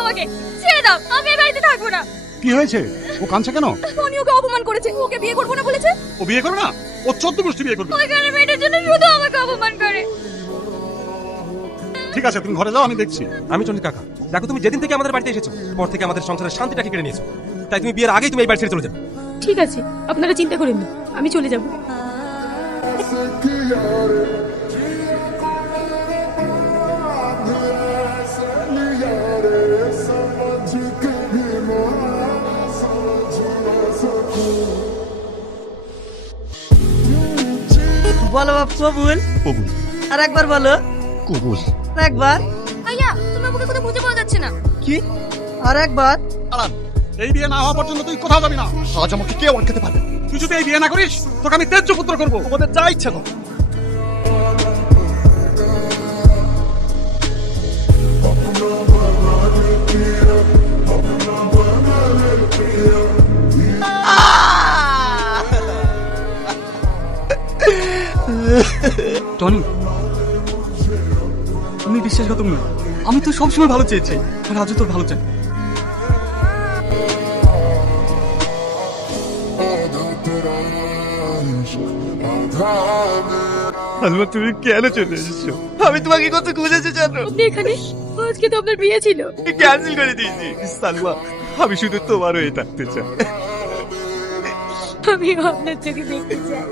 আমাকে ছেড়ে দাও, আমি এই বাড়িতে থাকবো না। কি হয়েছে? ও কাঁদছে কেন? উনি ওকে অপমান করেছে, ওকে বিয়ে করবো না বলেছে। ও বিয়ে করে না, ও 14 গোষ্ঠী বিয়ে করবে। ওইখানে মেয়েটার জন্য শুধু আমাকে অপমান করে। ঠিক আছে, তুমি ঘরে যাও, আমি দেখছি। আমি চন্ডী কাকা, দেখো তুমি যেদিন থেকে আমাদের বাড়িতে এসেছো পর থেকে আমাদের সংসারের শান্তিটাকে কেড়ে নিয়েছো। তাই তুমি বিয়ের আগেই তুমি এই বাড়ি ছেড়ে চলে যাবে। ঠিক আছে, আপনারা চিন্তা করেন না, আমি চলে যাব। বলো বাপ কবুল। কবুল। আর একবার বলো কবুল। আর একবার। ভাইয়া, তোমার মুখে কথা খুঁজে পাওয়া যাচ্ছে না। কি? আর একবার। আলান, এই বিয়ে না হওয়া পর্যন্ত তুই কোথাও যাবি না। আজ আমাকে কেউ আটকাতে পারবে না। তুই যদি এই বিয়ে না করিস, তোকে আমি তেজ্য পুত্র করবো। তোমাদের যা ইচ্ছে করো। টনি, তুমি বিশ্বাসঘাতক নয়। আমি তো সবসময় ভালো চেয়েছি, আর আজও তোর ভালো চাই। হাজমা, তুমি কেন চলে এসেছো? আমি তোমাকে কত খুঁজেছি জানো? আপনি এখানে? আজকে তো আপনার বিয়ে ছিল। ক্যান্সেল করে দিয়েছি। সালমা, আমি শুধু তোমার হয়ে থাকতে চাই। আমি আপনার চোখে দেখতে চাই।